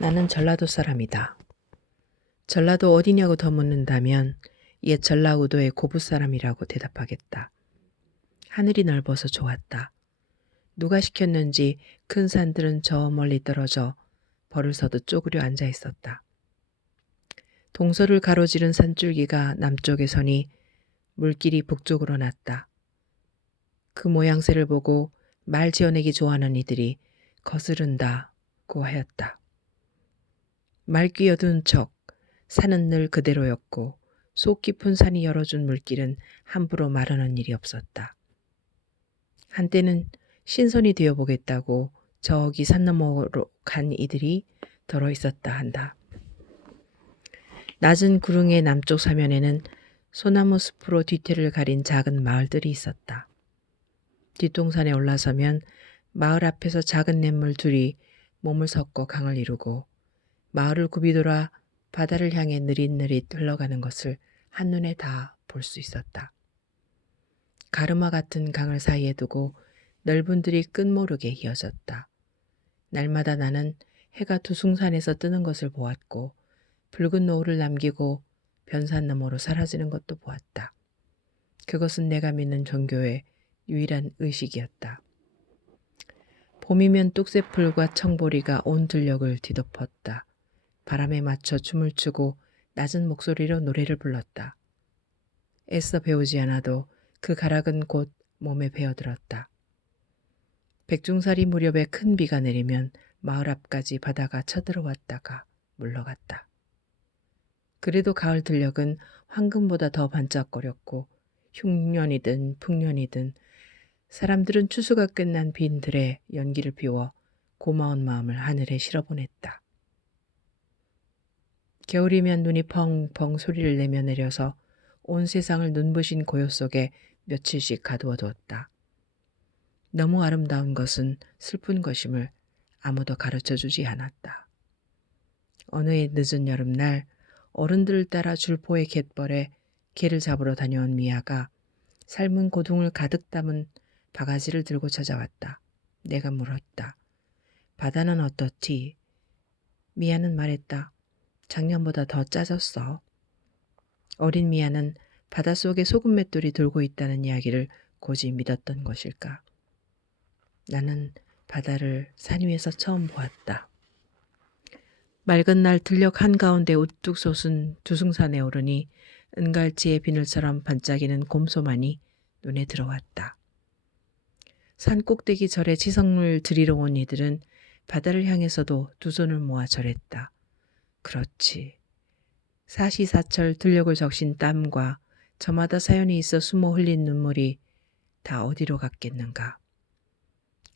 나는 전라도 사람이다. 전라도 어디냐고 더 묻는다면 옛 전라우도의 고부 사람이라고 대답하겠다. 하늘이 넓어서 좋았다. 누가 시켰는지 큰 산들은 저 멀리 떨어져 벌을 서도 쪼그려 앉아 있었다. 동서를 가로지른 산줄기가 남쪽에 서니 물길이 북쪽으로 났다. 그 모양새를 보고 말 지어내기 좋아하는 이들이 거스른다고 하였다. 맑기 어두운 척 산은 늘 그대로였고 속 깊은 산이 열어준 물길은 함부로 마르는 일이 없었다. 한때는 신선이 되어보겠다고 저기 산 너머로 간 이들이 덜어 있었다 한다. 낮은 구릉의 남쪽 사면에는 소나무 숲으로 뒤태를 가린 작은 마을들이 있었다. 뒷동산에 올라서면 마을 앞에서 작은 냇물 둘이 몸을 섞어 강을 이루고 마을을 굽이돌아 바다를 향해 느릿느릿 흘러가는 것을 한눈에 다 볼 수 있었다. 가르마 같은 강을 사이에 두고 넓은 들이 끝모르게 이어졌다. 날마다 나는 해가 두숭산에서 뜨는 것을 보았고 붉은 노을을 남기고 변산 너머로 사라지는 것도 보았다. 그것은 내가 믿는 종교의 유일한 의식이었다. 봄이면 뚝새풀과 청보리가 온 들녘을 뒤덮었다. 바람에 맞춰 춤을 추고 낮은 목소리로 노래를 불렀다. 애써 배우지 않아도 그 가락은 곧 몸에 배어들었다. 백중살이 무렵에 큰 비가 내리면 마을 앞까지 바다가 쳐들어왔다가 물러갔다. 그래도 가을 들녘은 황금보다 더 반짝거렸고 흉년이든 풍년이든 사람들은 추수가 끝난 빈들에 연기를 피워 고마운 마음을 하늘에 실어보냈다. 겨울이면 눈이 펑펑 소리를 내며 내려서 온 세상을 눈부신 고요 속에 며칠씩 가두어 두었다. 너무 아름다운 것은 슬픈 것임을 아무도 가르쳐 주지 않았다. 어느 해 늦은 여름날 어른들을 따라 줄포의 갯벌에 개를 잡으러 다녀온 미아가 삶은 고둥을 가득 담은 바가지를 들고 찾아왔다. 내가 물었다. 바다는 어떻지? 미아는 말했다. 작년보다 더 짜졌어. 어린 미아는 바닷속에 소금 맷돌이 돌고 있다는 이야기를 고지 믿었던 것일까? 나는 바다를 산 위에서 처음 보았다. 맑은 날 들녘 한가운데 우뚝 솟은 두승산에 오르니 은갈치의 비늘처럼 반짝이는 곰소만이 눈에 들어왔다. 산 꼭대기 절에 지성을 드리러 온 이들은 바다를 향해서도 두 손을 모아 절했다. 그렇지. 사시사철 들녘을 적신 땀과 저마다 사연이 있어 숨어 흘린 눈물이 다 어디로 갔겠는가.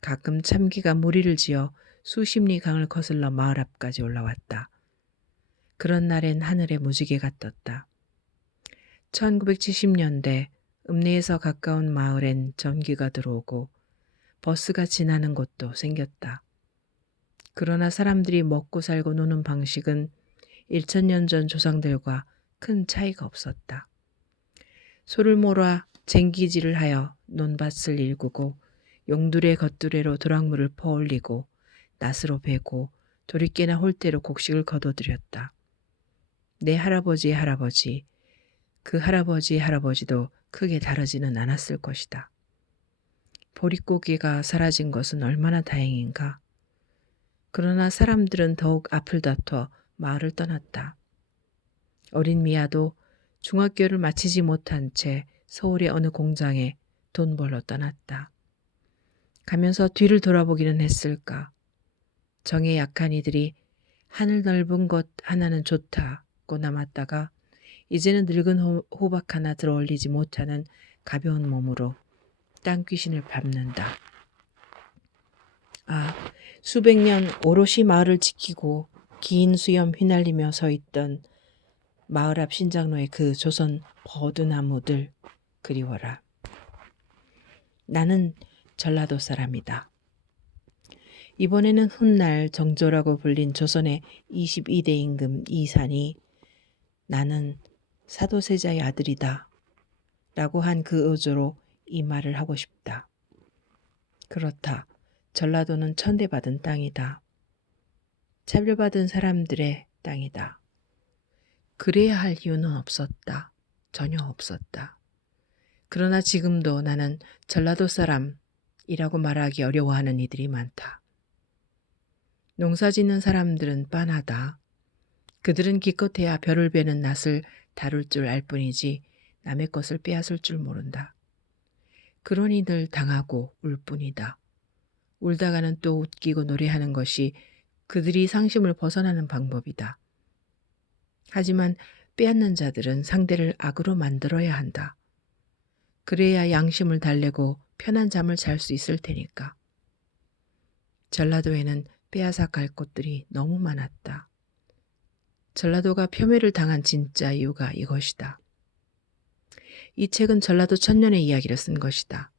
가끔 참기가 무리를 지어 수십 리 강을 거슬러 마을 앞까지 올라왔다. 그런 날엔 하늘에 무지개가 떴다. 1970년대 읍내에서 가까운 마을엔 전기가 들어오고 버스가 지나는 곳도 생겼다. 그러나 사람들이 먹고 살고 노는 방식은 1000년 전 조상들과 큰 차이가 없었다. 소를 몰아 쟁기질을 하여 논밭을 일구고 용두레 겉두레로 도랑물을 퍼올리고 낫으로 베고 도리깨나 홀대로 곡식을 거둬들였다. 내 할아버지의 할아버지, 그 할아버지의 할아버지도 크게 다르지는 않았을 것이다. 보릿고개가 사라진 것은 얼마나 다행인가. 그러나 사람들은 더욱 앞을 다퉈 마을을 떠났다. 어린 미아도 중학교를 마치지 못한 채 서울의 어느 공장에 돈 벌러 떠났다. 가면서 뒤를 돌아보기는 했을까. 정에 약한 이들이 하늘 넓은 곳 하나는 좋다고 남았다가 이제는 늙은 호박 하나 들어올리지 못하는 가벼운 몸으로 땅귀신을 밟는다. 아, 수백 년 오롯이 마을을 지키고 긴 수염 휘날리며 서 있던 마을 앞 신장로의 그 조선 버드나무들 그리워라. 나는 전라도 사람이다. 이번에는 훗날 정조라고 불린 조선의 22대 임금 이산이 나는 사도세자의 아들이다 라고 한 그 어조로 이 말을 하고 싶다. 그렇다. 전라도는 천대받은 땅이다. 차별받은 사람들의 땅이다. 그래야 할 이유는 없었다. 전혀 없었다. 그러나 지금도 나는 전라도 사람이라고 말하기 어려워하는 이들이 많다. 농사 짓는 사람들은 빤하다. 그들은 기껏해야 벼를 베는 낫을 다룰 줄 알 뿐이지 남의 것을 빼앗을 줄 모른다. 그러니 늘 당하고 울 뿐이다. 울다가는 또 웃기고 노래하는 것이 그들이 상심을 벗어나는 방법이다. 하지만 빼앗는 자들은 상대를 악으로 만들어야 한다. 그래야 양심을 달래고 편한 잠을 잘 수 있을 테니까. 전라도에는 빼앗아 갈 곳들이 너무 많았다. 전라도가 폄훼를 당한 진짜 이유가 이것이다. 이 책은 전라도 천년의 이야기를 쓴 것이다.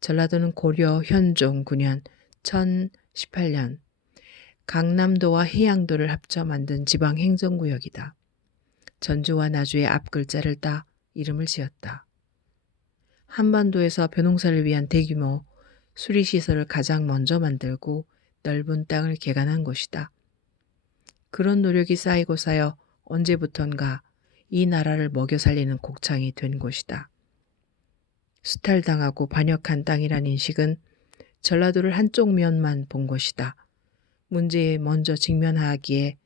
전라도는 고려 현종 9년 1018년 강남도와 해양도를 합쳐 만든 지방행정구역이다. 전주와 나주의 앞 글자를 따 이름을 지었다. 한반도에서 벼농사를 위한 대규모 수리시설을 가장 먼저 만들고 넓은 땅을 개간한 곳이다. 그런 노력이 쌓이고 쌓여 언제부턴가 이 나라를 먹여 살리는 곡창이 된 곳이다. 수탈당하고 반역한 땅이란 인식은 전라도를 한쪽 면만 본 것이다. 문제에 먼저 직면하였기에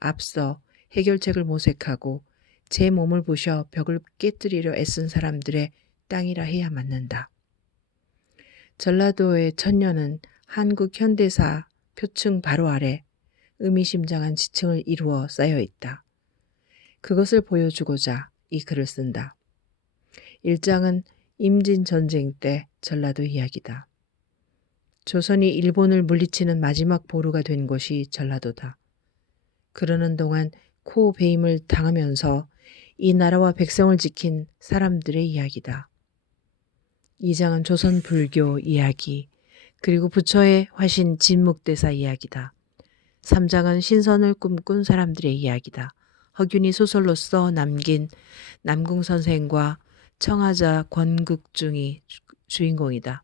앞서 해결책을 모색하고 제 몸을 부셔 벽을 깨뜨리려 애쓴 사람들의 땅이라 해야 맞는다. 전라도의 천년은 한국 현대사 표층 바로 아래 의미심장한 지층을 이루어 쌓여 있다. 그것을 보여주고자 이 글을 쓴다. 1장은 임진전쟁 때 전라도 이야기다. 조선이 일본을 물리치는 마지막 보루가 된 곳이 전라도다. 그러는 동안 코배임을 당하면서 이 나라와 백성을 지킨 사람들의 이야기다. 2장은 조선 불교 이야기, 그리고 부처의 화신 진묵대사 이야기다. 3장은 신선을 꿈꾼 사람들의 이야기다. 허균이 소설로써 남긴 남궁선생과 청하자 권극중이 주인공이다.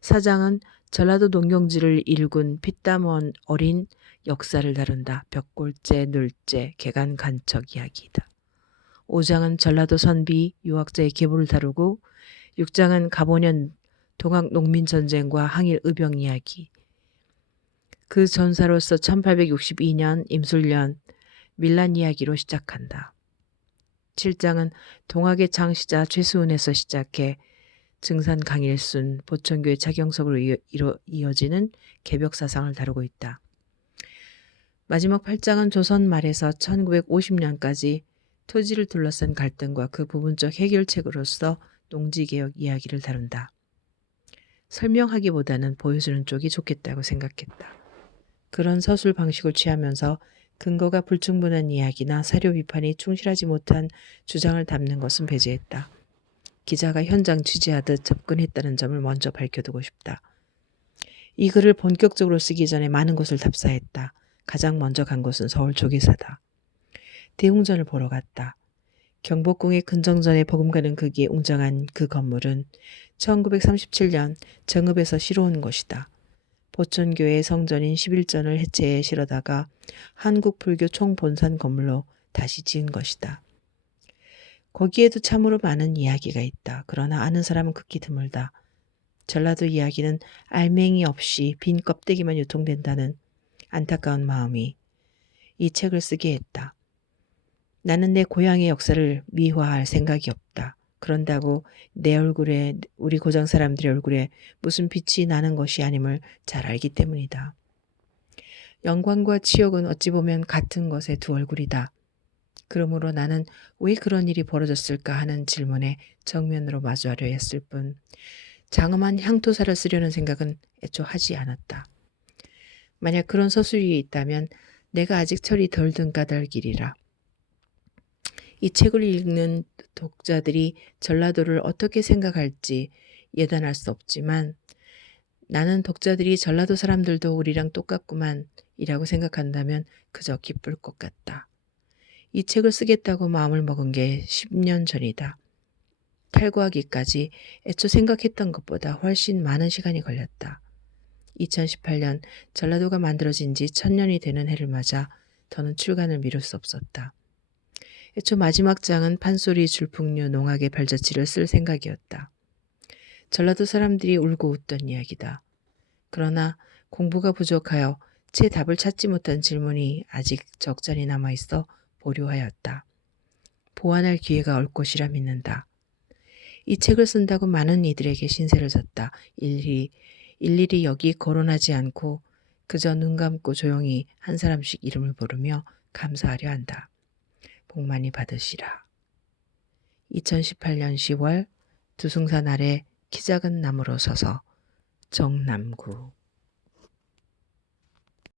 4장은 전라도 농경지를 일군 피땀 어린 역사를 다룬다. 벽골제, 눌제, 개간 간척 이야기이다. 5장은 전라도 선비 유학자의 계보를 다루고 6장은 가보년 동학농민전쟁과 항일 의병 이야기. 그 전사로서 1862년 임술년 밀란 이야기로 시작한다. 7장은 동학의 창시자 최수은에서 시작해 증산 강일순, 보천교의 차경석으로 이어지는 개벽사상을 다루고 있다. 마지막 8장은 조선 말에서 1950년까지 토지를 둘러싼 갈등과 그 부분적 해결책으로서 농지개혁 이야기를 다룬다. 설명하기보다는 보여주는 쪽이 좋겠다고 생각했다. 그런 서술 방식을 취하면서 근거가 불충분한 이야기나 사료 비판이 충실하지 못한 주장을 담는 것은 배제했다. 기자가 현장 취재하듯 접근했다는 점을 먼저 밝혀두고 싶다. 이 글을 본격적으로 쓰기 전에 많은 곳을 답사했다. 가장 먼저 간 곳은 서울 조계사다. 대웅전을 보러 갔다. 경복궁의 근정전에 버금가는 크기에 웅장한 그 건물은 1937년 정읍에서 실어온 것이다. 보천교의 성전인 11전을 해체해 실어다가 한국불교 총본산 건물로 다시 지은 것이다. 거기에도 참으로 많은 이야기가 있다. 그러나 아는 사람은 극히 드물다. 전라도 이야기는 알맹이 없이 빈 껍데기만 유통된다는 안타까운 마음이 이 책을 쓰게 했다. 나는 내 고향의 역사를 미화할 생각이 없다. 그런다고 내 얼굴에, 우리 고장 사람들의 얼굴에 무슨 빛이 나는 것이 아님을 잘 알기 때문이다. 영광과 치욕은 어찌 보면 같은 것의 두 얼굴이다. 그러므로 나는 왜 그런 일이 벌어졌을까 하는 질문에 정면으로 마주하려 했을 뿐 장엄한 향토사를 쓰려는 생각은 애초 하지 않았다. 만약 그런 서술이 있다면 내가 아직 철이 덜 든 까닭이리라. 이 책을 읽는 독자들이 전라도를 어떻게 생각할지 예단할 수 없지만 나는 독자들이 전라도 사람들도 우리랑 똑같구만 이라고 생각한다면 그저 기쁠 것 같다. 이 책을 쓰겠다고 마음을 먹은 게 10년 전이다. 탈구하기까지 애초 생각했던 것보다 훨씬 많은 시간이 걸렸다. 2018년 전라도가 만들어진 지 1000년이 되는 해를 맞아 더는 출간을 미룰 수 없었다. 애초 마지막 장은 판소리 줄풍류 농악의 발자취를 쓸 생각이었다. 전라도 사람들이 울고 웃던 이야기다. 그러나 공부가 부족하여 채 답을 찾지 못한 질문이 아직 적잖이 남아있어 보류하였다. 보완할 기회가 올 것이라 믿는다. 이 책을 쓴다고 많은 이들에게 신세를 졌다. 일일이 여기 거론하지 않고 그저 눈 감고 조용히 한 사람씩 이름을 부르며 감사하려 한다. 복 많이 받으시라. 2018년 10월 두승산 아래 키 작은 나무로 서서 정남구